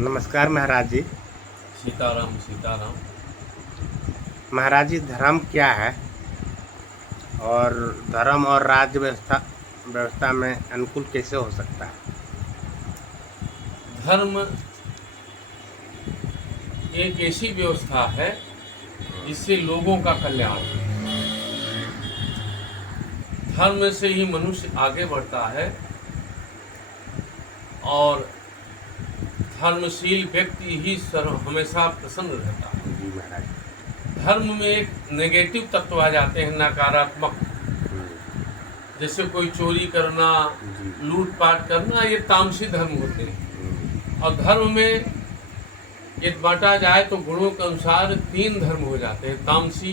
नमस्कार महाराज जी। सीताराम सीताराम। महाराज जी, धर्म क्या है और धर्म और राज्य व्यवस्था व्यवस्था में अनुकूल कैसे हो सकता है? धर्म एक ऐसी व्यवस्था है जिससे लोगों का कल्याण हो। धर्म से ही मनुष्य आगे बढ़ता है और धर्मशील व्यक्ति ही हमेशा प्रसन्न रहता है। जी महाराज। धर्म में एक नेगेटिव तत्व आ जाते हैं, नकारात्मक, जैसे कोई चोरी करना, लूटपाट करना, ये तामसी धर्म होते हैं। और धर्म में एक बांटा जाए तो गुणों के अनुसार 3 धर्म हो जाते हैं, तामसी,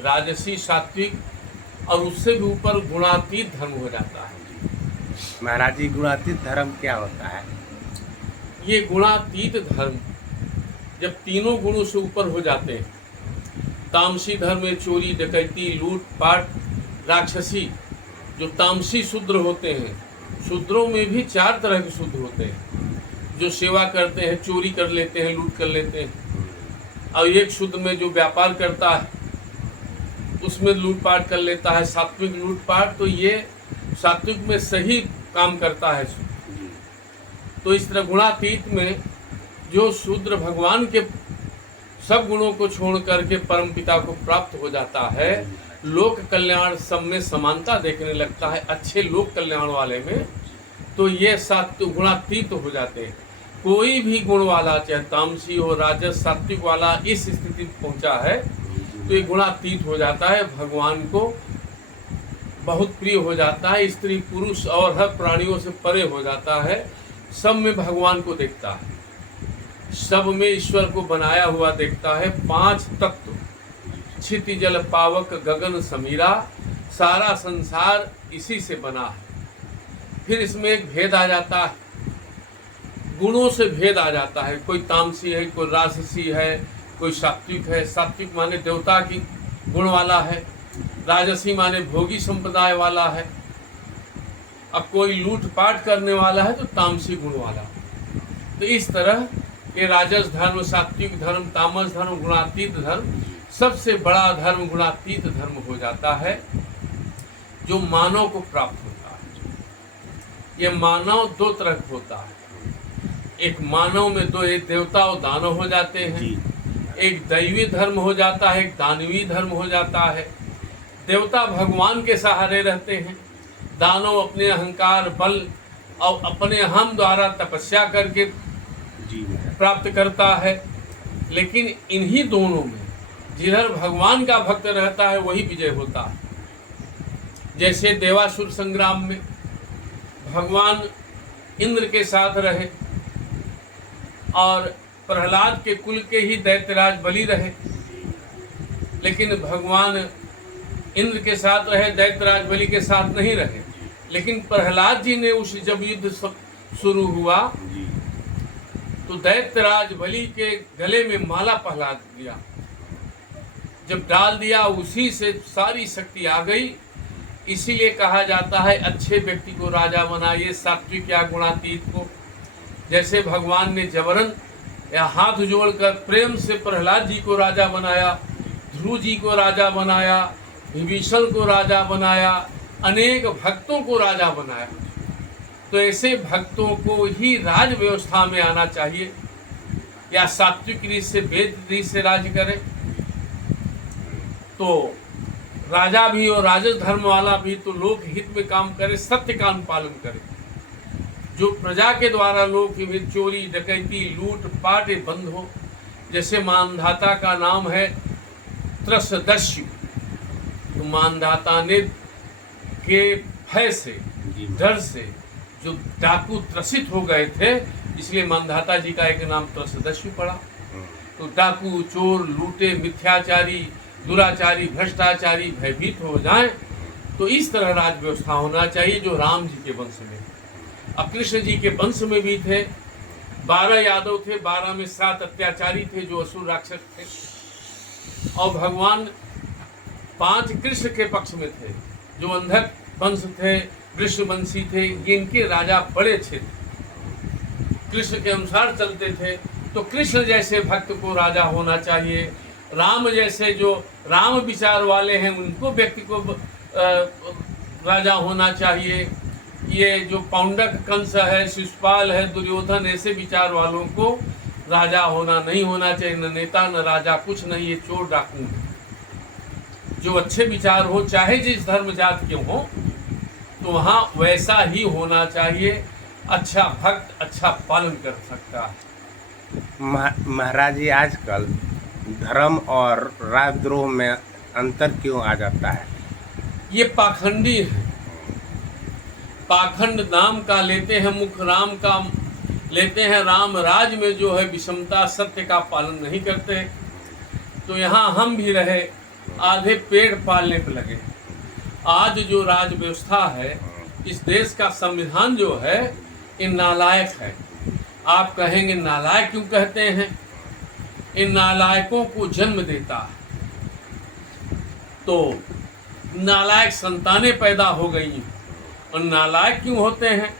राजसी, सात्विक, और उससे भी ऊपर गुणातीत धर्म हो जाता है। महाराज जी, गुणातीत धर्म क्या होता है? ये गुणातीत धर्म जब तीनों गुणों से ऊपर हो जाते हैं, तामसी धर्म में चोरी, डकैती, लूटपाट, राक्षसी, जो तामसी शूद्र होते हैं, शूद्रों में भी 4 तरह के शूद्र होते हैं, जो सेवा करते हैं, चोरी कर लेते हैं, लूट कर लेते हैं, और एक शूद्र में जो व्यापार करता है उसमें लूटपाट कर लेता है, सात्विक लूटपाट। तो ये सात्विक में सही काम करता है। तो इस तरह गुणातीत में जो शूद्र भगवान के सब गुणों को छोड़ करके परम पिता को प्राप्त हो जाता है, लोक कल्याण सब में समानता देखने लगता है, अच्छे लोक कल्याण वाले में, तो ये सात्विक गुणातीत हो जाते हैं। कोई भी गुण वाला, चाहे तामसी हो, राजस, सात्विक वाला इस स्थिति में पहुंचा है तो ये गुणातीत हो जाता है, भगवान को बहुत प्रिय हो जाता है, स्त्री पुरुष और हर प्राणियों से परे हो जाता है, सब में भगवान को देखता है, सब में ईश्वर को बनाया हुआ देखता है। 5 तत्व, क्षिति जल पावक गगन समीरा, सारा संसार इसी से बना है। फिर इसमें एक भेद आ जाता है, गुणों से भेद आ जाता है, कोई तामसी है, कोई राजसी है, कोई सात्विक है। सात्विक माने देवता की गुण वाला है, राजसी माने भोगी संप्रदाय वाला है, अब कोई लूटपाट करने वाला है तो तामसी गुण वाला। तो इस तरह ये राजस धर्म, सात्विक धर्म, तामस धर्म, गुणातीत धर्म, सबसे बड़ा धर्म गुणातीत धर्म हो जाता है, जो मानव को प्राप्त होता है। ये मानव 2 तरह का होता है, एक मानव में 2 देवता और दानव हो जाते हैं, एक दैवी धर्म हो जाता है, एक दानवी धर्म हो जाता है। देवता भगवान के सहारे रहते हैं, दानव अपने अहंकार, बल और अपने हम द्वारा तपस्या करके प्राप्त करता है। लेकिन इन्हीं दोनों में जिधर भगवान का भक्त रहता है वही विजय होता है। जैसे देवासुर संग्राम में भगवान इंद्र के साथ रहे और प्रहलाद के कुल के ही दैत्यराज बलि रहे, लेकिन भगवान इंद्र के साथ रहे, दैत्यराज बलि के साथ नहीं रहे। लेकिन प्रहलाद जी ने उस जब युद्ध शुरू हुआ तो दैत्यराज बलि के गले में माला पहला दिया, जब डाल दिया उसी से सारी शक्ति आ गई। इसीलिए कहा जाता है अच्छे व्यक्ति को राजा बनाइए, सात्विक या गुणातीत को। जैसे भगवान ने जबरन या हाथ जोड़कर प्रेम से प्रहलाद जी को राजा बनाया, ध्रुव जी को राजा बनाया, विभीषण को राजा बनाया, अनेक भक्तों को राजा बनाया। तो ऐसे भक्तों को ही राज व्यवस्था में आना चाहिए, या सात्विक रीत से, वेद रीत से राज्य करे। तो राजा भी और राजस धर्म वाला भी तो लोक हित में काम करे, सत्य का अनुपालन करे। जो प्रजा के द्वारा लोक में चोरी, डकैती, लूट पाट बंद हो। जैसे मानधाता का नाम है त्रसदस्यु, तो मानधाता ने के भय से, डर से जो डाकू त्रसित हो गए थे, इसलिए मानधाता जी का एक नाम त्रसदस्यु पड़ा। तो डाकू, चोर, लूटे, मिथ्याचारी, दुराचारी, भ्रष्टाचारी भयभीत हो जाएं, तो इस तरह राज व्यवस्था होना चाहिए जो राम जी के वंश में। अब कृष्ण जी के वंश में भी थे, 12 यादव थे, 12 में 7 अत्याचारी थे जो असुर राक्षस थे, और भगवान 5 कृष्ण के पक्ष में थे, जो अंधक वंश थे, वृषवंशी थे, इनके राजा बड़े अच्छे थे। कृष्ण के अनुसार चलते थे, तो कृष्ण जैसे भक्त को राजा होना चाहिए। राम जैसे जो राम विचार वाले हैं उनको व्यक्ति को राजा होना चाहिए। ये जो पौंडक कंस है, शिशुपाल है, दुर्योधन, ऐसे विचार वालों को राजा होना नहीं होना चाहिए। न नेता न राजा, कुछ नहीं, ये चोर डाकू है। जो अच्छे विचार हो, चाहे जिस धर्म जात के हो, तो वहाँ वैसा ही होना चाहिए। अच्छा भक्त अच्छा पालन कर सकता है। महाराज जी, आजकल धर्म और राजद्रोह में अंतर क्यों आ जाता है? ये पाखंडी है। पाखंड नाम का लेते हैं, मुख राम का लेते हैं, राम राज में जो है विषमता, सत्य का पालन नहीं करते। तो यहाँ हम भी रहे, आधे पेड़ पालने पर लगे। आज जो राज व्यवस्था है, इस देश का संविधान जो है, इन नालायक है। आप कहेंगे नालायक क्यों कहते हैं? इन नालायकों को जन्म देता है, तो नालायक संतानें पैदा हो गई। और नालायक क्यों होते हैं?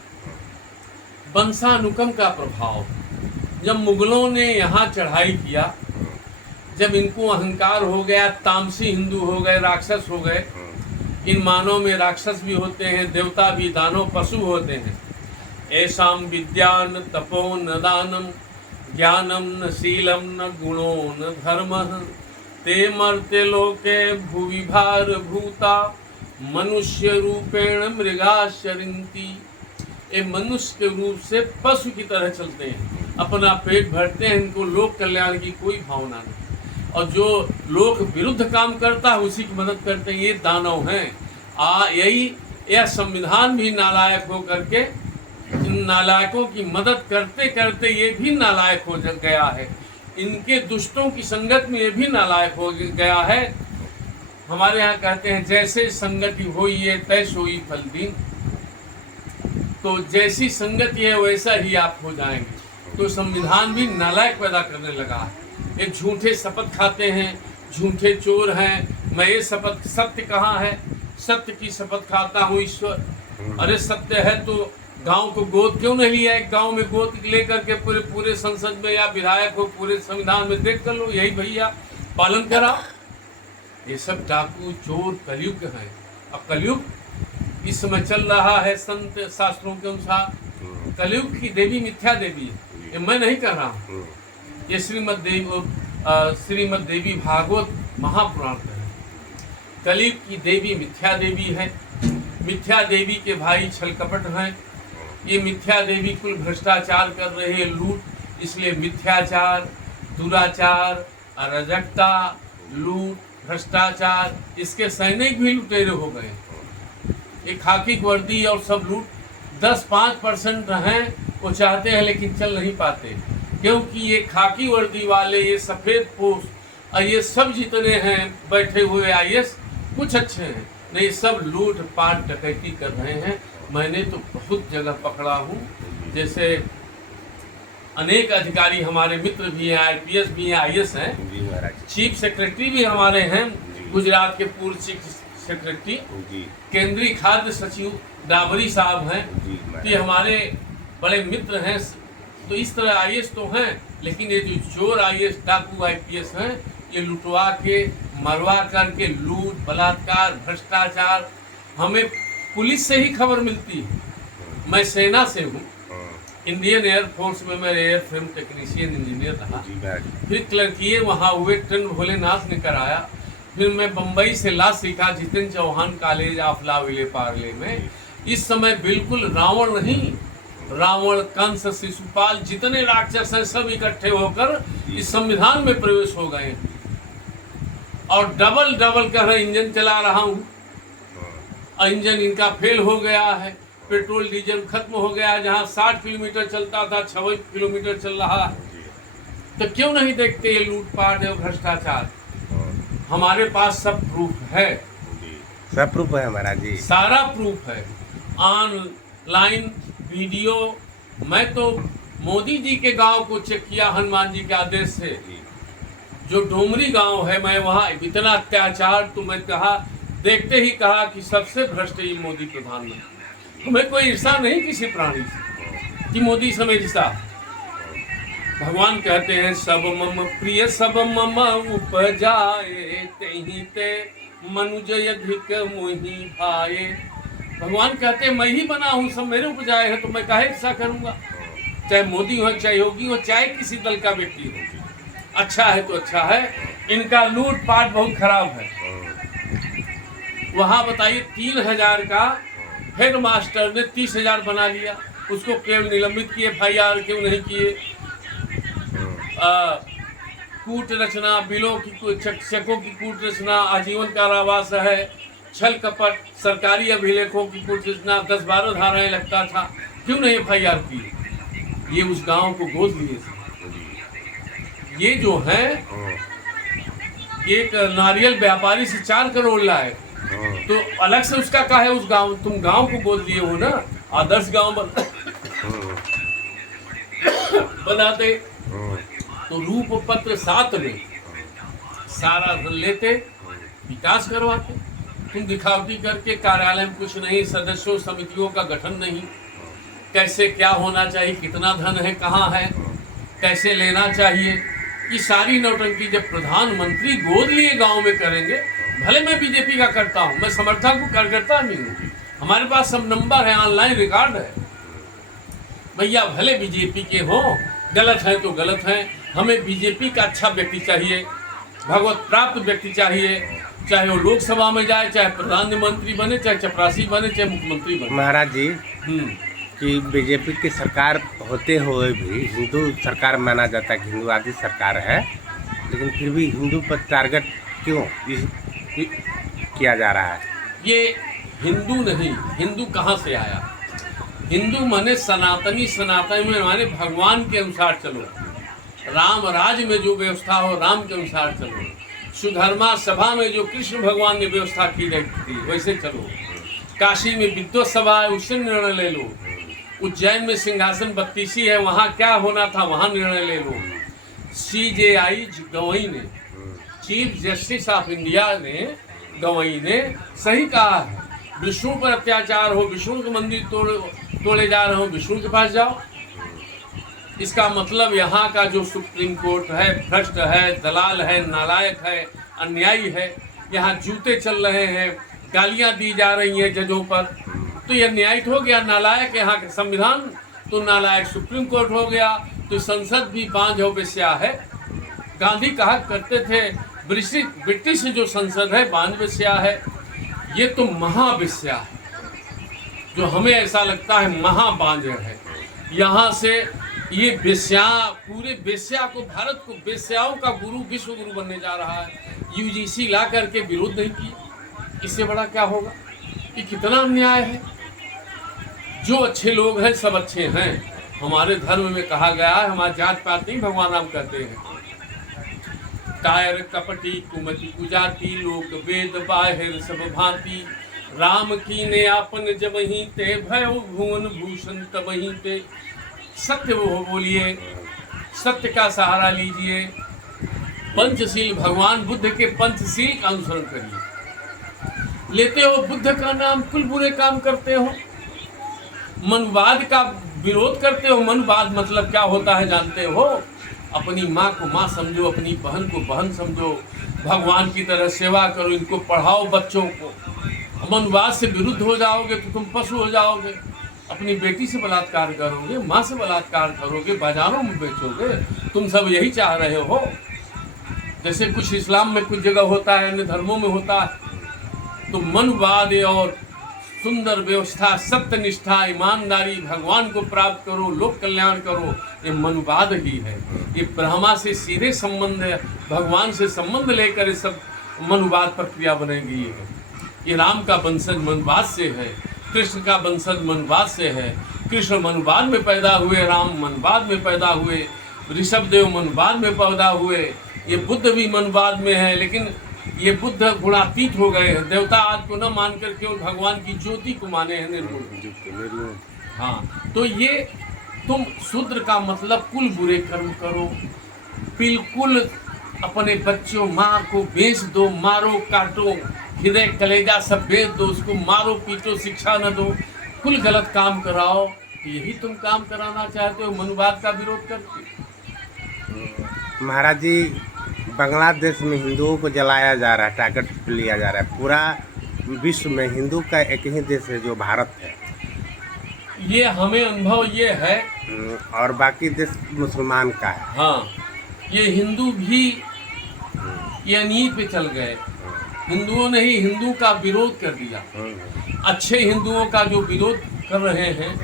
वंशानुक्रम का प्रभाव। जब मुगलों ने यहाँ चढ़ाई किया, जब इनको अहंकार हो गया, तामसी हिंदू हो गए, राक्षस हो गए। इन मानव में राक्षस भी होते हैं, देवता भी, दानव, पशु होते हैं। ऐसाम विद्या न तपो न दानम, ज्ञानम न शीलम न गुणो न धर्मः, ते मर्ते लोके भुवि भार भूता, मनुष्य रूपेण मृगा शरिंती। ये मनुष्य के रूप से पशु की तरह चलते हैं, अपना पेट भरते हैं, इनको लोक कल्याण की कोई भावना नहीं। और जो लोक विरुद्ध काम करता है उसी की मदद करते हैं, ये दानव हैं। यही यह संविधान भी नालायक हो करके, इन नालायकों की मदद करते करते ये भी नालायक हो गया है। इनके दुष्टों की संगत में ये भी नालायक हो गया है। हमारे यहाँ कहते हैं, जैसे संगति होई है तैस होई फल दीन। तो जैसी संगति है वैसा ही आप हो जाएंगे। तो संविधान भी नालायक पैदा करने लगा है। ये झूठे शपथ खाते हैं, झूठे चोर हैं। मैं ये शपथ, सत्य कहाँ है? सत्य की शपथ खाता हूँ ईश्वर। अरे सत्य है तो गांव को गोद क्यों नहीं लिया? एक गांव में गोद लेकर के पूरे संसद में या विधायक हो, पूरे संविधान में देख कर लो, यही भैया पालन करा। ये सब डाकू चोर कलयुग है। अब कलयुग इस समय चल रहा है, संत शास्त्रों के अनुसार कलयुग की देवी मिथ्या देवी है। ये मैं नहीं कह रहा हूँ, ये श्रीमद् देवी भागवत महापुराण है। कलयुग की देवी मिथ्या देवी है। मिथ्या देवी के भाई छल कपट हैं। ये मिथ्या देवी कुल भ्रष्टाचार कर रहे हैं, लूट। इसलिए मिथ्याचार, दुराचार, अराजकता, लूट, भ्रष्टाचार, इसके सैनिक भी लुटेरे हो गए। ये खाकी वर्दी और सब लूट 10-5% हैं, वो चाहते हैं लेकिन चल नहीं पाते, क्योंकि ये खाकी वर्दी वाले, ये सफ़ेद पोश और ये सब जितने हैं बैठे हुए IAS, कुछ अच्छे हैं नहीं, सब लूट पाट डकैती कर रहे हैं। मैंने तो बहुत जगह पकड़ा हूँ। जैसे अनेक अधिकारी हमारे मित्र भी हैं, IPS भी हैं, IAS हैं, चीफ सेक्रेटरी भी हमारे हैं, गुजरात के पूर्व चीफ सेक्रेटरी, केंद्रीय खाद्य सचिव डाबरी साहब हैं, तो ये हमारे बड़े मित्र हैं। तो इस तरह IAS तो हैं, लेकिन ये जो चोर IAS, डाकू IPS हैं, ये लुटवा के, मरवा करके, लूट, बलात्कार, भ्रष्टाचार, हमें पुलिस से ही खबर मिलती है। मैं सेना से हूँ, इंडियन एयरफोर्स में मैं एयरफ्रेम टेक्नीशियन इंजीनियर रहा, फिर क्लर्कीय वहाँ हुए, टन भोलेनाथ ने कराया। फिर मैं बम्बई से लॉ सीखा, Jitendra Chauhan college of law Vile Parle में। इस समय बिल्कुल रावण नहीं, रावण, कंस, शिशुपाल, जितने राक्षस हैं सब इकट्ठे होकर इस संविधान में प्रवेश हो गए। और डबल कह रहे इंजन चला रहा हूँ, इंजन इनका फेल हो गया है, पेट्रोल डीजल खत्म हो गया। जहाँ 60 किलोमीटर चलता था 26 किलोमीटर चल रहा है। तो क्यों नहीं देखते ये लूटपाट और भ्रष्टाचार? हमारे पास सब प्रूफ है, सब प्रूफ है हमारा जी, सारा प्रूफ है, ऑनलाइन वीडियो। मैं तो मोदी जी के गांव को चेक किया हनुमान जी के आदेश से। जो डोमरी गांव है, मैं वहाँ इतना अत्याचार, तो मैं कहा, देखते ही कहा कि सबसे भ्रष्ट ये मोदी प्रधानमंत्री। हमें कोई ईर्षा नहीं किसी प्राणी से कि मोदी समय ईर्षा, भगवान कहते हैं सब मम प्रिय सब मम उपजाए, तेहि ते मनुज अधिक मोहि भाए। भगवान कहते हैं मैं ही बना हूँ, सब मेरे उपजाए हैं, तो मैं काहे ऐसा करूँगा। चाहे मोदी हो, चाहे योगी हो, चाहे किसी दल का व्यक्ति हो, अच्छा है तो अच्छा है। इनका लूट पाट बहुत खराब है। वहाँ बताइए 3000 का हेड मास्टर ने 30,000 बना लिया, उसको क्यों निलंबित किए, FIR क्यों नहीं किए। कूट रचना, बिलों की चेकों की कूट रचना, आजीवन कारावास है, छल कपट, सरकारी अभिलेखों की कूट रचना, 10-12 धाराएं लगता था, क्यों नहीं FIR की। ये उस गांव को गोद लिए थे। ये जो है एक नारियल व्यापारी से 4 करोड़ लाए, तो अलग से उसका क्या है। उस गांव, तुम गांव को गोद लिए हो ना, आदर्श गांव बनाते तो रूप पत्र 7 में सारा धन लेते, विकास करवाते। तुम दिखावटी करके कार्यालय में कुछ नहीं, सदस्यों समितियों का गठन नहीं, कैसे क्या होना चाहिए, कितना धन है, कहाँ है, कैसे लेना चाहिए, ये सारी नौटंकी जब प्रधानमंत्री गोद लिए गांव में करेंगे। भले मैं बीजेपी का करता हूं, मैं समर्थक हूं, कार्यकर्ता नहीं हूं, हमारे पास सब नंबर है, ऑनलाइन रिकॉर्ड है। भैया भले बीजेपी के हो, गलत है तो गलत है, हमें बीजेपी का अच्छा व्यक्ति चाहिए, भगवत प्राप्त व्यक्ति चाहिए, चाहे वो लोकसभा में जाए, चाहे प्रधानमंत्री बने, चाहे चपरासी बने, चाहे मुख्यमंत्री बने। महाराज जी कि बीजेपी की सरकार होते हुए भी हिंदू सरकार माना जाता है कि हिंदूवादी सरकार है, लेकिन फिर भी हिंदू पर टारगेट क्यों किया जा रहा है। ये हिंदू नहीं, हिंदू कहाँ से आया। हिंदू माने सनातनी, सनातनी में माने भगवान के अनुसार चलो, राम राज में जो व्यवस्था हो राम के अनुसार चलो, सुधर्मा सभा में जो कृष्ण भगवान ने व्यवस्था की थी वैसे चलो, काशी में विद्वत सभा है उससे निर्णय ले लो, उज्जैन में सिंहासन 32 है वहाँ क्या होना था वहाँ निर्णय ले लो। CJI गवई ने, चीफ जस्टिस ऑफ इंडिया ने, गवई ने सही कहा है, विष्णु पर अत्याचार हो, विष्णु के मंदिर तोड़े जा रहे हो, विष्णु के पास जाओ। इसका मतलब यहाँ का जो सुप्रीम कोर्ट है भ्रष्ट है, दलाल है, नालायक है, अन्यायी है, यहाँ जूते चल रहे हैं, गालियाँ दी जा रही हैं जजों पर, तो यह न्यायिक हो गया। नालायक यहाँ का संविधान तो नालायक सुप्रीम कोर्ट हो गया, तो संसद भी बांझ हो बेस्या है। गांधी कहा करते थे ब्रिटिश जो संसद है बांझ बेस्या है, ये तो महावेश्या है, जो हमें ऐसा लगता है महाबांझ है। यहाँ से ये वेश्या, पूरे वेश्या को, भारत को वेश्याओं का गुरु, विश्व गुरु बनने जा रहा है। UGC ला करके विरोध नहीं किया, इससे बड़ा क्या होगा। ये कितना अन्याय है। जो अच्छे लोग हैं सब अच्छे हैं, हमारे धर्म में कहा गया है, हमारे जात पात नहीं भगवान राम कहते हैं। कायर कपटी कुमति कुजाति, लोक वेद बाहिर सब भांति, राम की ने आपन जबहीं ते, भय भुवन भूषण तबहीं ते। सत्य वो बोलिए, सत्य का सहारा लीजिए, पंचशील, भगवान बुद्ध के पंचशील का अनुसरण करिए। लेते हो बुद्ध का नाम, कुल बुरे काम करते हो, मनवाद का विरोध करते हो। मनवाद मतलब क्या होता है जानते हो। अपनी माँ को माँ समझो, अपनी बहन को बहन समझो, भगवान की तरह सेवा करो, इनको पढ़ाओ बच्चों को। मनवाद से विरुद्ध हो जाओगे तो तुम पशु हो जाओगे। अपनी बेटी से बलात्कार करोगे, माँ से बलात्कार करोगे, बाजारों में बेचोगे, तुम सब यही चाह रहे हो। जैसे कुछ इस्लाम में कुछ जगह होता है, अन्य धर्मों में होता है। तो मनवाद और सुंदर व्यवस्था, सत्य निष्ठा, ईमानदारी, भगवान को प्राप्त करो, लोक कल्याण करो, ये मनवाद ही है। ये ब्रह्मा से सीधे संबंध है, भगवान से संबंध लेकर ये सब मनवाद प्रक्रिया बनेगी। ये राम का वंशज मनवाद से है, कृष्ण का वंशज मनवाद से है। कृष्ण मनवाद में पैदा हुए, राम मनवाद में पैदा हुए, ऋषभ देव मनवाद में पैदा हुए, ये बुद्ध भी मनवाद में है। लेकिन ये बुद्ध गुणातीत हो गए हैं, देवता आज को न मानकर केवल भगवान की ज्योति को माने हैं, निर्गुण। हाँ, तो ये तुम शूद्र का मतलब कुल बुरे कर्म करो, बिल्कुल अपने बच्चों माँ को बेच दो, मारो काटो, हृदय कलेजा सब बेच दो, उसको मारो पीटो, शिक्षा न दो, कुल गलत काम कराओ। यही तुम काम कराना चाहते हो मनवाद का विरोध करके। महाराज जी, बांग्लादेश में हिंदुओं को जलाया जा रहा है, टारगेट पे लिया जा रहा है। पूरा विश्व में हिंदू का एक ही देश है जो भारत है। ये हमें अनुभव ये है। और बाकी देश मुसलमान का है। हाँ, ये हिंदू भी ये नींह पे चल गए। हिंदुओं ने ही हिंदू का विरोध कर दिया। अच्छे हिंदुओं का जो विरोध कर रहे हैं,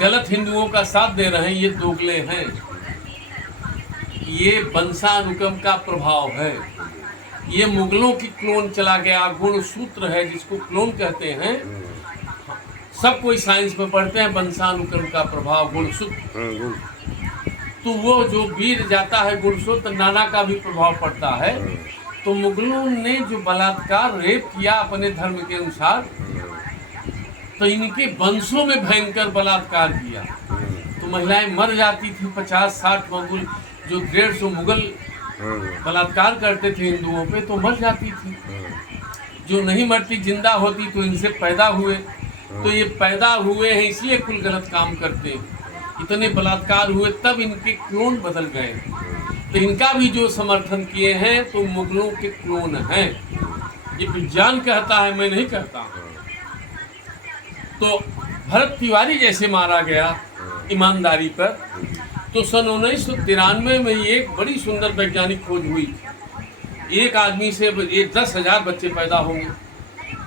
गलत हिंदुओं का साथ दे रहे हैं, ये दोगले हैं। ये वंशानुक्रम का प्रभाव है। ये मुगलों की क्लोन चला गया, गुणसूत्र है जिसको क्लोन कहते हैं। सब कोई साइंस में पढ़ते हैं, वंशानुक्रम का प्रभाव, गुणसूत्र। तो वो जो वीर जाता है गुणसूत्र, नाना का भी प्रभाव पड़ता है। तो मुगलों ने जो बलात्कार, रेप किया अपने धर्म के अनुसार, तो इनके वंशों में भयंकर बलात्कार किया। तो महिलाएं मर जाती थी। 50-60 मुगल, जो 150 मुगल बलात्कार करते थे हिंदुओं पे, तो मर जाती थी। जो नहीं मरती, जिंदा होती, तो इनसे पैदा हुए। तो ये पैदा हुए हैं इसलिए कुल गलत काम करते हैं। इतने बलात्कार हुए, तब इनके क्लोन बदल गए। तो इनका भी जो समर्थन किए हैं तो मुगलों के क्लोन हैं। ये विज्ञान कहता है, मैं नहीं कहता। तो भरत तिवारी जैसे मारा गया ईमानदारी पर, तो सन 1993 में एक बड़ी सुंदर वैज्ञानिक खोज हुई। एक आदमी से ये 10,000 बच्चे पैदा होंगे।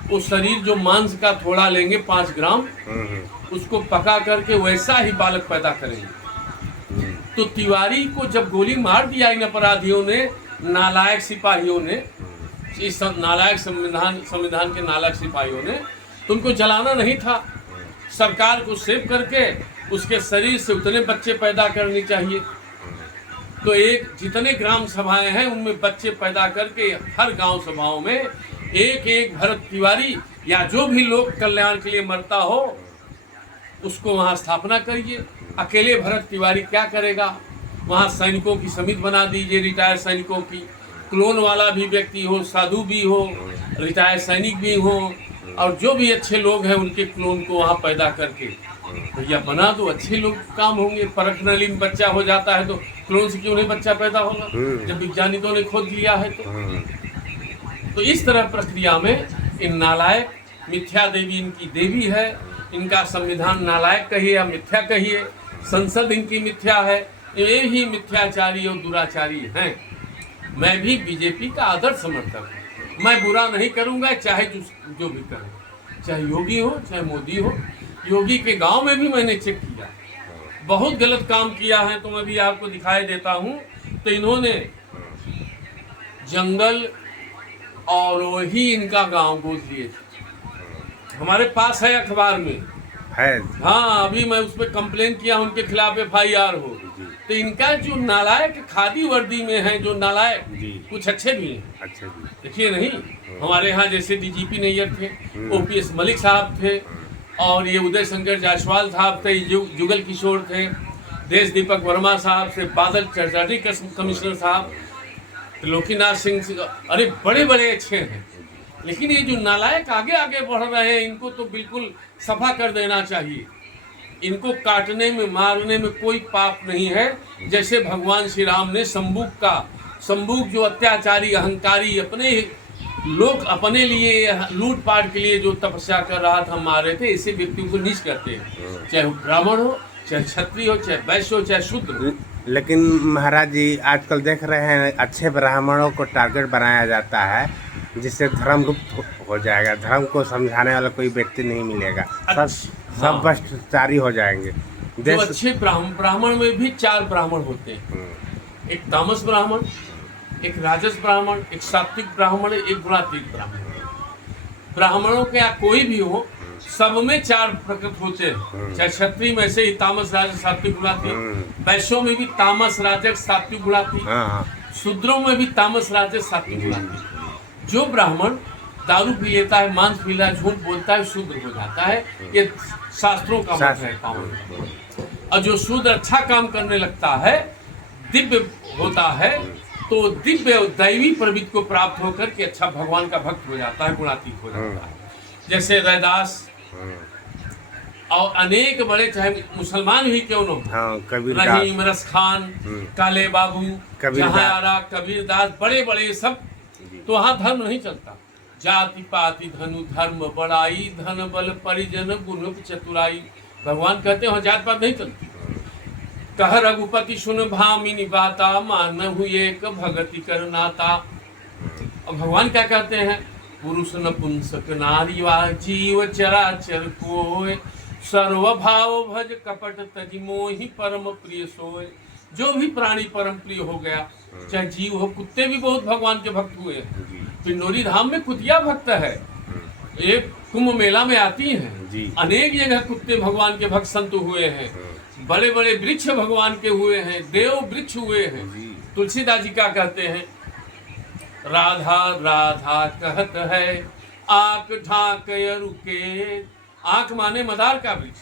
वो शरीर जो मांस का थोड़ा लेंगे 5 ग्राम, उसको पका करके वैसा ही बालक पैदा करेंगे। तो तिवारी को जब गोली मार दिया इन अपराधियों ने, नालायक सिपाहियों ने, इस नालायक संविधान के नालायक सिपाहियों ने, तो उनको जलाना नहीं था। सरकार को सेव करके उसके शरीर से उतने बच्चे पैदा करने चाहिए। तो एक जितने ग्राम सभाएं हैं उनमें बच्चे पैदा करके हर गांव सभाओं में एक एक भरत तिवारी या जो भी लोक कल्याण के लिए मरता हो उसको वहां स्थापना करिए। अकेले भरत तिवारी क्या करेगा? वहां सैनिकों की समिति बना दीजिए, रिटायर्ड सैनिकों की। क्लोन वाला भी व्यक्ति हो, साधु भी हो, रिटायर्ड सैनिक भी हो, और जो भी अच्छे लोग हैं उनके क्लोन को वहां पैदा करके भैया बना दो। अच्छे लोग काम होंगे। परख नली में बच्चा हो जाता है तो क्लोन से क्यों नहीं बच्चा पैदा होगा, जब वैज्ञानिकों ने खोज लिया है। तो इस तरह प्रक्रिया में इन नालायक, मिथ्या देवी इनकी देवी है, इनका संविधान नालायक कहिए या मिथ्या कहिए, संसद इनकी मिथ्या है। ये ही मिथ्याचारी और दुराचारी हैं। मैं भी बीजेपी का आदर्श समर्थक हूँ। मैं बुरा नहीं करूँगा, चाहे जो भी करे, चाहे योगी हो चाहे मोदी हो। योगी के गांव में भी मैंने चेक किया, बहुत गलत काम किया है। तो मैं भी आपको दिखाई देता हूँ। तो इन्होंने जंगल और वही इनका गांव गोद लिए थे। हमारे पास है, अखबार में है। हाँ, अभी मैं उस पर कंप्लेन किया, उनके खिलाफ FIR हो। तो इनका जो नालायक खादी वर्दी में है, जो नालायक, कुछ अच्छे भी हैं। अच्छे भी देखिए नहीं, हमारे यहाँ जैसे DGP नैयर थे, OPS मलिक साहब थे, और ये उदय शंकर जायसवाल साहब थे, जुगल किशोर थे, देश दीपक वर्मा साहब से, बादल चटर्जी कमिश्नर साहब, त्रिलोकीनाथ सिंह, अरे बड़े बड़े अच्छे हैं। लेकिन ये जो नालायक आगे आगे बढ़ रहे हैं, इनको तो बिल्कुल सफा कर देना चाहिए। इनको काटने में, मारने में कोई पाप नहीं है। जैसे भगवान श्री राम ने शंबुक जो अत्याचारी, अहंकारी, अपने लोग अपने लिए लूटपाट के लिए जो तपस्या कर रहा था, मारे थे, ऐसे व्यक्तियों को नीच करते हैं। चाहे ब्राह्मण हो, चाहे क्षत्रिय हो, चाहे वैश्य हो, चाहे शूद्र हो। लेकिन महाराज जी, आजकल देख रहे हैं अच्छे ब्राह्मणों को टारगेट बनाया जाता है, जिससे धर्म लुप्त हो जाएगा। धर्म को समझाने वाला कोई व्यक्ति नहीं मिलेगा। सब भ्रष्टाचारी हो जाएंगे। जो अच्छे ब्राह्मण में भी 4 ब्राह्मण होते हैं। एक तामस ब्राह्मण, एक राजस ब्राह्मण, एक सात्विक ब्राह्मण, एक गुणातीत ब्राह्मण। ब्राह्मणों के या कोई भी हो, सब में 4 प्रकृति होते हैं। चाहे क्षत्रिय में से ही तामस, राजस, सात्विक, गुणातीत। वैश्यों में भी तामस, राजस, सात्विक, गुणातीत। शूद्रों में भी तामस, राजस, सात्विक, गुणातीत। जो ब्राह्मण दारू पी लेता है, मांस पी लेता है, झूठ बोलता है, शूद्र हो जाता है। ये शास्त्रों का मत है, पावन। और जो शूद्र अच्छा काम करने लगता है, दिव्य होता है, तो दिव्य दैवी प्रवृत्ति को प्राप्त होकर के अच्छा भगवान का भक्त हो जाता है, गुणातीत हो जाता है। जैसे रैदास और अनेक बड़े, चाहे मुसलमान ही क्यों न हो, हाँ, कबीर रहीम, रस खान, काले बाबू, कबीरदास। जहांआरा, कबीरदास, बड़े बड़े सब। तो वहाँ धर्म नहीं चलता। जाति पाति धनु धर्म बड़ाई, धन बल परिजन गुण चतुराई। भगवान कहते हैं वहाँ जात पात नहीं चलती। कह रघुपति सुन भामिनी बाता, मानहु एक भगति कर नाता। और भगवान क्या कहते हैं, पुरुष नपुंसक नारी वा जीव चराचर कोय, सर्वभाव भज कपट तज मोहि परम प्रिय सोय। जो भी प्राणी परम प्रिय हो गया, चाहे जीव हो, कुत्ते भी बहुत भगवान के भक्त हुए हैं। पिंडोरी धाम में कुतिया भक्त है, एक कुंभ मेला में आती हैं, अनेक जगह कुत्ते भगवान के भक्त संत हुए हैं। बड़े बड़े वृक्ष भगवान के हुए हैं, देव वृक्ष हुए हैं। तुलसीदास जी क्या कहते हैं, राधा राधा कहत है आंख ढाक रुके। आंख माने मदार का वृक्ष,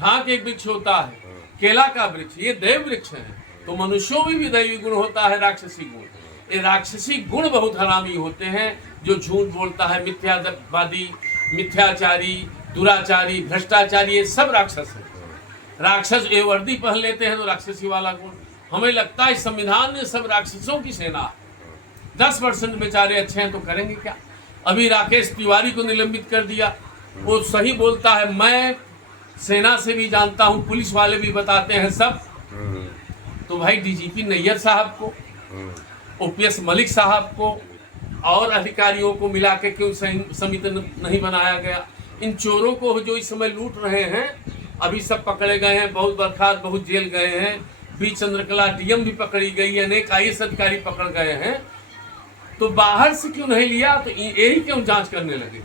ढाक एक वृक्ष होता है, केला का वृक्ष, ये देव वृक्ष है। तो मनुष्यों में भी दैवी गुण होता है, राक्षसी गुण। ये राक्षसी गुण बहुत हरामी होते हैं। जो झूठ बोलता है, मिथ्यावादी, मिथ्याचारी, दुराचारी, भ्रष्टाचारी, ये सब राक्षस है। राक्षस ये वर्दी पहन लेते हैं तो राक्षसी वाला गुण। हमें लगता है संविधान ने सब राक्षसों की सेना है। 10% बेचारे अच्छे हैं तो करेंगे क्या। अभी राकेश तिवारी को निलंबित कर दिया, वो सही बोलता है, मैं सेना से भी जानता हूँ, पुलिस वाले भी बताते हैं सब। तो भाई डीजीपी नैयर साहब को, ओपीएस मलिक साहब को और अधिकारियों को मिला के क्यों समिति नहीं बनाया गया। इन चोरों को जो इस समय लूट रहे हैं, अभी सब पकड़े गए हैं, बहुत बर्खास्त, बहुत जेल गए हैं। बी चंद्रकला डीएम भी पकड़ी गई, अनेक आईएएस अधिकारी पकड़ गए हैं। तो बाहर से क्यों नहीं लिया, तो यही क्यों जांच करने लगे।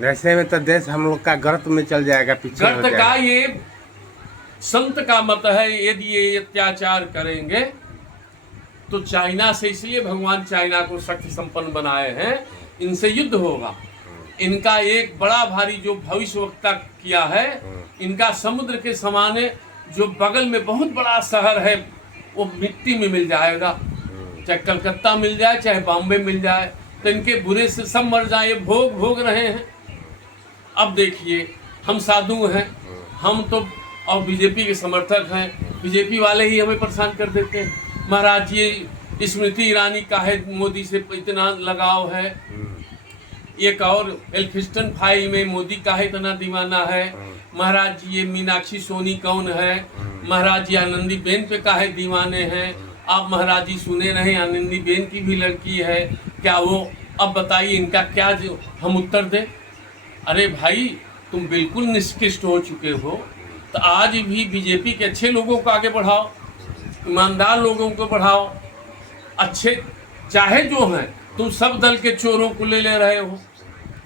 वैसे में तो देश हम लोग का गर्त में चल जाएगा, पीछे हो गर्त जाएगा। का ये संत का मत है, यदि ये अत्याचार करेंगे तो चाइना से, इसलिए भगवान चाइना को शक्ति संपन्न बनाए हैं, इनसे युद्ध होगा। इनका एक बड़ा भारी जो भविष्यवक्ता किया है, इनका समुद्र के समाने जो बगल में बहुत बड़ा शहर है वो मिट्टी में मिल जाएगा। चाहे कलकत्ता मिल जाए, चाहे बॉम्बे मिल जाए, तो इनके बुरे से सब मर जाए। भोग रहे हैं। अब देखिए, हम साधु हैं, हम तो और बीजेपी के समर्थक हैं, बीजेपी वाले ही हमें परेशान कर देते हैं। महाराज ये स्मृति ईरानी का है, मोदी से इतना लगाव है। एक और एल्फिस्टन फाइल में मोदी का है इतना दीवाना है। महाराज ये मीनाक्षी सोनी कौन है, महाराज ये आनंदी बेन पे का है दीवाने हैं। आप महाराज जी सुने नहीं, आनंदी बेन की भी लड़की है क्या वो। अब बताइए इनका क्या जो हम उत्तर दें। अरे भाई, तुम बिल्कुल निष्कृष्ट हो चुके हो, तो आज भी बीजेपी के अच्छे लोगों को आगे बढ़ाओ, ईमानदार लोगों को बढ़ाओ। अच्छे चाहे जो हैं, तुम सब दल के चोरों को ले रहे हो,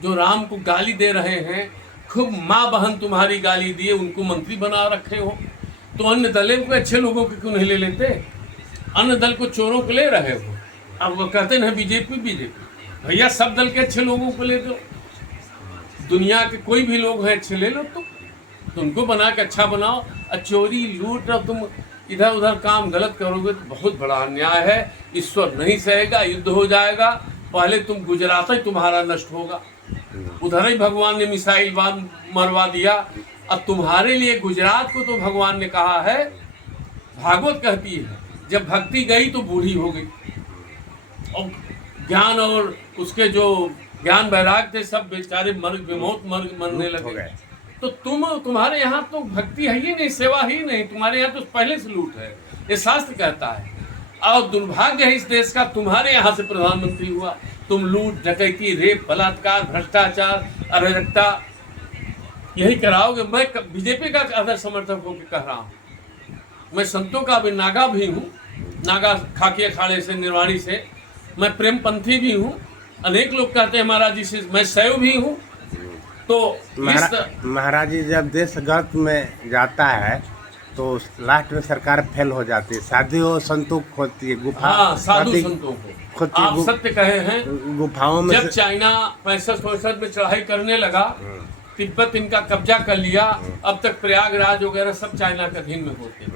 जो राम को गाली दे रहे हैं, खूब माँ बहन तुम्हारी गाली दिए, उनको मंत्री बना रखे हो। तो अन्य दलों को अच्छे लोगों को क्यों नहीं ले लेते। अन्य दल को चोरों को ले रहे हो। अब वो कहते हैं बीजेपी, भैया सब दल के अच्छे लोगों को ले दो। दुनिया के कोई भी लोग हैं अच्छे ले लो, तो उनको बना के अच्छा बनाओ। चोरी लूट और तुम इधर उधर काम गलत करोगे तो बहुत बड़ा अन्याय है। ईश्वर नहीं सहेगा, युद्ध हो जाएगा। पहले तुम गुजरात ही तुम्हारा नष्ट होगा। उधर ही भगवान ने मिसाइल बांध मरवा दिया। अब तुम्हारे लिए गुजरात को तो भगवान ने कहा है, भागवत कहती है, जब भक्ति गई तो बूढ़ी हो गई, और ज्ञान और उसके जो ज्ञान वैराग थे सब बेचारे मरने लगे। तो तुम्हारे यहाँ तो भक्ति है ही नहीं, सेवा ही नहीं, तुम्हारे यहाँ तो पहले से लूट है, ये शास्त्र कहता है। और दुर्भाग्य है इस देश का, तुम्हारे यहाँ से प्रधानमंत्री हुआ, तुम लूट, डकैती, रेप, बलात्कार, भ्रष्टाचार, अराजकता यही कराओगे। मैं बीजेपी का आदर समर्थक होकर कह रहा हूँ। मैं संतों का भी नागा भी हूँ, नागा खाकी अखाड़े से, निर्वाणी से। मैं प्रेमपंथी भी हूँ। अनेक लोग कहते हैं महाराज जी से, मैं शैव भी हूँ। तो महाराज जी जब देश गर्त में जाता है तो लास्ट में सरकार फेल हो जाती है। साधु संतों को खोती है गुफा। हाँ, साधु संतों को आप सत्य कहे हैं। गुफाओं में जब चाइना 65 में चढ़ाई करने लगा, तिब्बत इनका कब्जा कर लिया, अब तक प्रयागराज वगैरह सब चाइना के अधीन में होते हैं।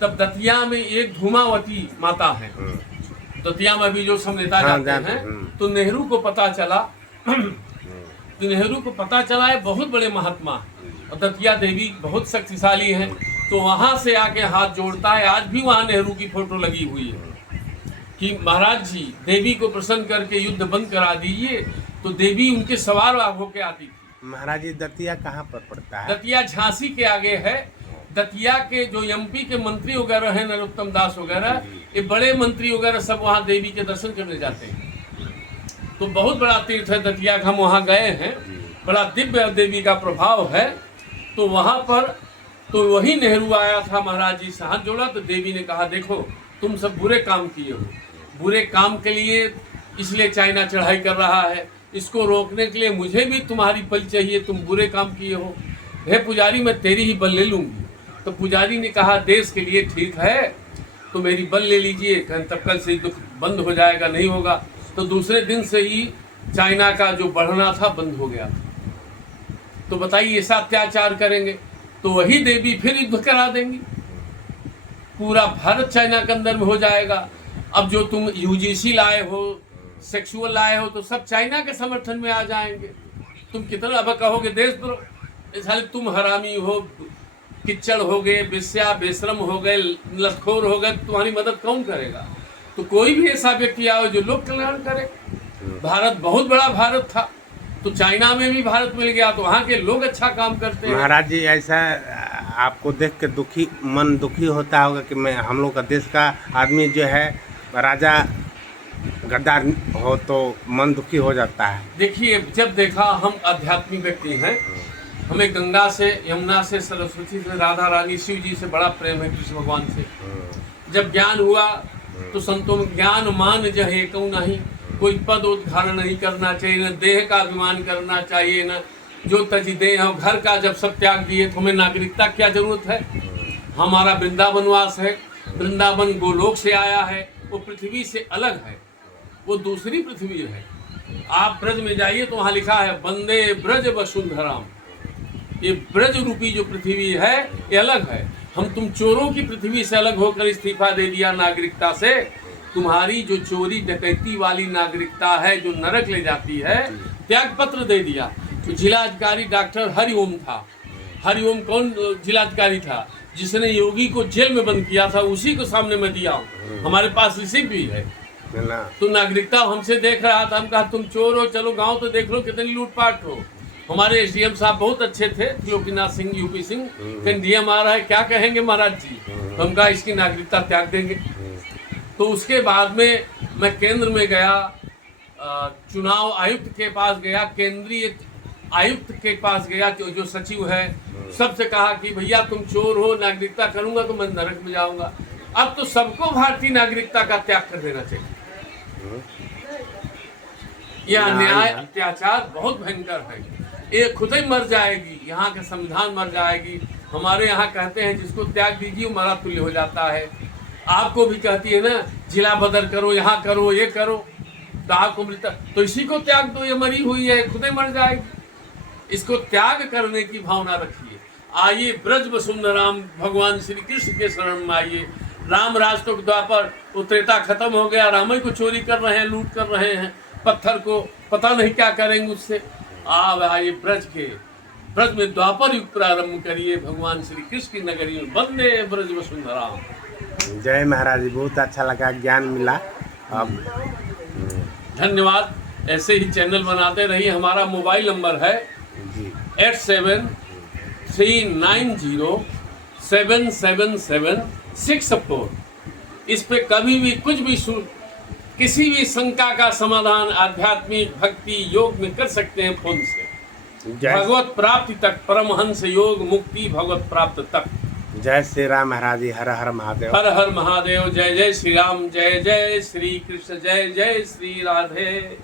तब दतिया में एक धूमावती माता है, दतिया में भी जो सब नेता जाते हैं। तो नेहरू को पता चला, है बहुत बड़े महात्मा, और दतिया देवी बहुत शक्तिशाली है, तो वहाँ से आके हाथ जोड़ता है। आज भी वहाँ नेहरू की फोटो लगी हुई है कि महाराज जी देवी को प्रसन्न करके युद्ध बंद करा दीजिए, तो देवी उनके सवार होके आती थी। महाराज जी दतिया कहाँ पर पड़ता है? दतिया झांसी के आगे है। दतिया के जो एमपी के मंत्री वगैरह हैं, नरोत्तम दास वगैरह, ये बड़े मंत्री वगैरह सब वहाँ देवी के दर्शन करने जाते हैं। तो बहुत बड़ा तीर्थ है दतिया, हम वहाँ गए हैं, बड़ा दिव्य देवी का प्रभाव है। तो वहाँ पर तो वही नेहरू आया था, महाराज जी से हाथ जोड़ा, तो देवी ने कहा देखो तुम सब बुरे काम किए हो, बुरे काम के लिए इसलिए चाइना चढ़ाई कर रहा है, इसको रोकने के लिए मुझे भी तुम्हारी बल चाहिए, तुम बुरे काम किए हो, हे पुजारी मैं तेरी ही बल ले लूँगी। तो पुजारी ने कहा देश के लिए ठीक है तो मेरी बल ले लीजिए, तब कल से दुख बंद हो जाएगा, नहीं होगा। तो दूसरे दिन से ही चाइना का जो बढ़ना था बंद हो गया। तो बताइए ऐसा अत्याचार करेंगे तो वही देवी फिर युद्ध करा देंगी, पूरा भारत चाइना के अंदर में हो जाएगा। अब जो तुम यूजीसी लाए हो, सेक्सुअल लाए हो, तो सब चाइना के समर्थन में आ जाएंगे। तुम कितना अब कहोगे देशद्रोह, साले तुम हरामी हो, किच्चड़ हो गए, बेस्या बेशरम हो गए, लखोर हो गए, तुम्हारी मदद कौन करेगा? तो कोई भी ऐसा व्यक्ति आओ जो लोक कल्याण करे। भारत बहुत बड़ा भारत था, तो चाइना में भी भारत मिल गया, तो वहाँ के लोग अच्छा काम करते हैं। महाराज जी ऐसा आपको देख के मन दुखी होता होगा कि मैं हम लोग का देश का आदमी जो है राजा गद्दार हो तो मन दुखी हो जाता है। देखिए जब देखा हम आध्यात्मिक व्यक्ति हैं, हमें गंगा से, यमुना से, सरस्वती से, राधा रानी, शिव जी से बड़ा प्रेम है, कृष्ण भगवान से। जब ज्ञान हुआ तो संतों में ज्ञान मान जहे कहूँ नहीं, कोई पद उद्धारण नहीं करना चाहिए, न देह का अभिमान करना चाहिए, न जो तजी दे हो। घर का जब सब त्याग दिए तो हमें नागरिकता क्या जरूरत है? हमारा वृंदावनवास है, वृंदावन गोलोक से आया है, वो पृथ्वी से अलग है, वो दूसरी पृथ्वी है। आप ब्रज में जाइए तो वहाँ लिखा है वंदे ब्रज वसुंधराम। ये ब्रज रूपी जो पृथ्वी है ये अलग है। हम तुम चोरों की पृथ्वी से अलग होकर इस्तीफा दे दिया नागरिकता से। तुम्हारी जो चोरी डकैती वाली नागरिकता है जो नरक ले जाती है, त्याग पत्र दे दिया। तो जिलाधिकारी डॉक्टर हरिओम था। हरिओम कौन जिलाधिकारी था? जिसने योगी को जेल में बंद किया था, उसी को सामने में दिया हूँ, हमारे पास रिसिप्ट भी है। तो नागरिकता हमसे देख रहा था, हम कहा तुम चोर हो, चलो गांव तो देख लो कितनी लूटपाट हो। हमारे एसडीएम साहब बहुत अच्छे थे, त्रिलोकीनाथ सिंह, यूपी सिंह, कहीं डीएम आ रहा है, क्या कहेंगे महाराज जी? तो हम कहा इसकी नागरिकता त्याग देंगे। तो उसके बाद में मैं केंद्र में गया, चुनाव आयुक्त के पास गया, केंद्रीय आयुक्त के पास गया, जो सचिव है, सबसे कहा कि भैया तुम चोर हो, नागरिकता करूंगा तो मैं नरक में जाऊंगा। अब तो सबको भारतीय नागरिकता का त्याग कर देना चाहिए। यह अन्याय अत्याचार बहुत भयंकर है। ये खुद ही मर जाएगी, यहाँ का संविधान मर जाएगी। हमारे यहाँ कहते हैं जिसको त्याग दीजिए मरा तुल्य हो जाता है। आपको भी कहती है ना जिला बदल करो, यहाँ करो, ये करो, तो आपको मिलता, तो इसी को त्याग दो, ये मरी हुई है, खुद ही मर जाएगी। इसको त्याग करने की भावना रखिए। आइए ब्रज वसुंधराम भगवान श्री कृष्ण के शरण में आइए। राम राज तो द्वापर, वो त्रेता खत्म हो गया, राम ही को चोरी कर रहे हैं, लूट कर रहे हैं, पत्थर को पता नहीं क्या करेंगे उससे। आइए ब्रज में द्वापर युग प्रारंभ करिए, भगवान श्री कृष्ण की नगरी में वंदे ब्रज वसुंधराम। जय महाराज जी, बहुत अच्छा लगा, ज्ञान मिला। अब धन्यवाद। ऐसे ही चैनल बनाते रहिए। हमारा मोबाइल नंबर है 8739077764। इस पे कभी भी कुछ भी किसी भी शंका का समाधान आध्यात्मिक भक्ति योग में कर सकते हैं फोन से। भगवत प्राप्ति तक, परमहंस योग मुक्ति भगवत प्राप्त तक। जय श्री राम महाराज जी, हर हर महादेव। हर हर महादेव। जय जय श्री राम, जय जय श्री कृष्ण, जय जय श्री राधे।